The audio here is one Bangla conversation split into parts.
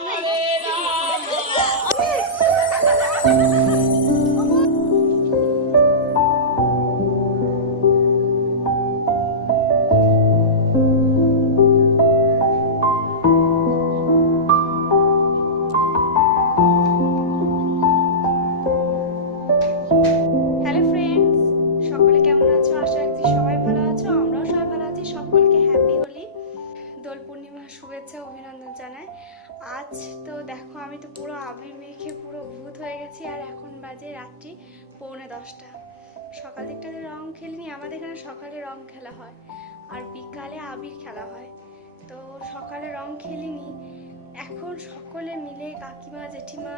Amen. বাজে রাত্রি পৌনে দশটা। সকাল দিকটাতে রং খেলিনি, আমাদের এখানে সকালে রং খেলা হয় আর বিকালে আবির খেলা হয়। তো সকালে রং খেলিনি, এখন সকলে মিলে কাকিমা, জেঠিমা,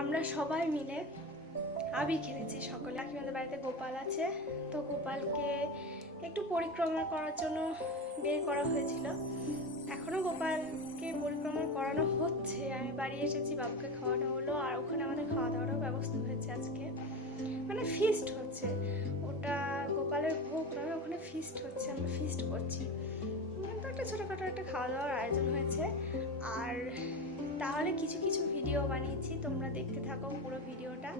আমরা সবাই মিলে আবির খেলেছি সকলে। কাকিমাদের বাড়িতে গোপাল আছে, তো গোপালকে একটু পরিক্রমা করার জন্য বের করা হয়েছিল। এখনও গোপালকে পরিক্রমা করানো হচ্ছে। আমি বাড়ি এসেছি, বাবুকে খাওয়ানো হলো, আর ওখানে আমাদের খাওয়া দাওয়ারও ব্যবস্থা হয়েছে আজকে। মানে ফিস্ট হচ্ছে। ওটা গোপালের ভোগ নয়, ওখানে ফিস্ট হচ্ছে, আমরা ফিস্ট করছি। তো একটা ছোটোখাটো একটা খাওয়া দাওয়ার আয়োজন হয়েছে। আর তাহলে কিছু কিছু ভিডিও বানিয়েছি, তোমরা দেখতে থাকো পুরো ভিডিওটা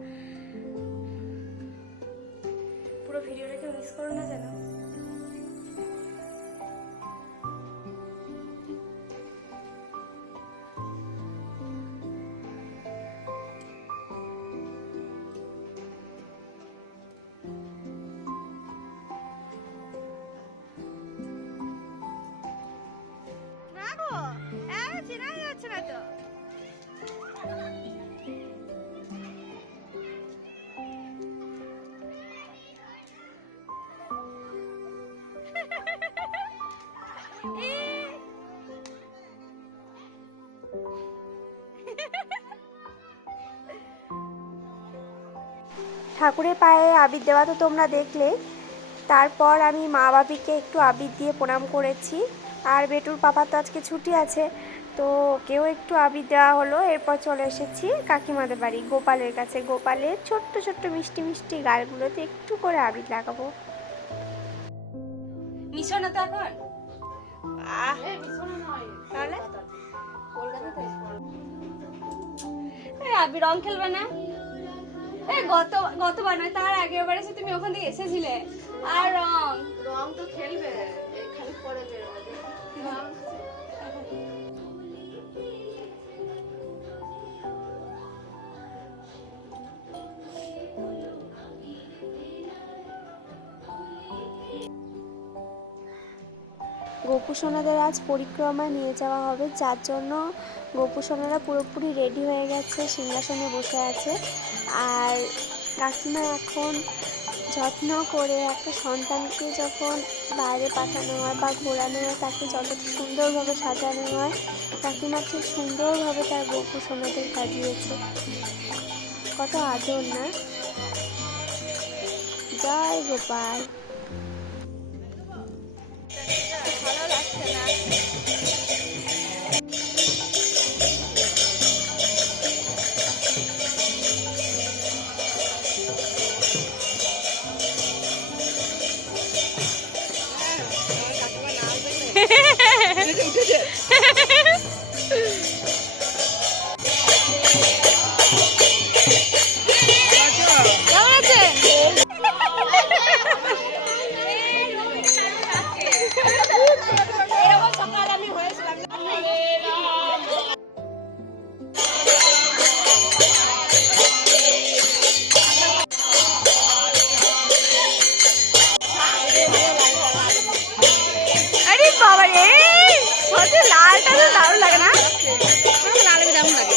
পুরো ভিডিওটাকে মিস করো না যেন। এমন চেনা যাচ্ছে না তো? ঠাকুরের পায়ে আবির দেওয়া তো তোমরা দেখলে। তারপর আমি মা বাবিকে একটু আবির দিয়ে প্রণাম করেছি। আর বেটুর পাপা তো আজকে ছুটি আছে। তো ওকেও একটু আবির দেওয়া হলো এরপর চলে এসেছি কাকিমাদের বাড়ি গোপালের কাছে। গোপালের ছোট্ট ছোট্ট মিষ্টি মিষ্টি গালগুলোতে একটু করে আবির লাগাবো। মিশো না তো এখন? তাহলে? এই আবির রং খেলবে না? এই গত গতবার নয় তার আগের বার এসে তুমি ওখান থেকে এসেছিলে। আর রং? রং তো খেলবে। গোপু সোনাদের আজ পরিক্রমায় নিয়ে যাওয়া হবে, যার জন্য গোপু সোনারা পুরোপুরি রেডি হয়ে গেছে, সিংহাসনে বসে আছে। আর কাকিমা এখন যত্ন করে একটা সন্তানকে যখন বাইরে পাঠানো হয় বা ঘোরানো হয়, তাকে যতটা সুন্দরভাবে সাজানো হয়, কাকিমা ঠিক সুন্দরভাবে তার গোপু সোনাদের সাজিয়েছে। কত আদর না? জয় গোপাল। এই সত্যি লালটা তো দারুণ লাগে না। লাল দারুণ লাগে।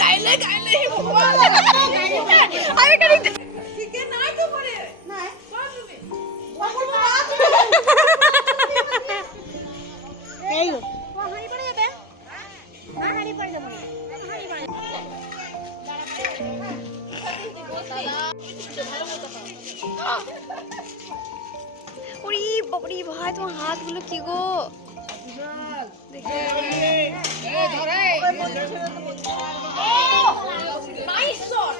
গাইলে গাইলে আমি খালি ওরে বাবারে ভাই তোমার হাতগুলো কি গো মাইসর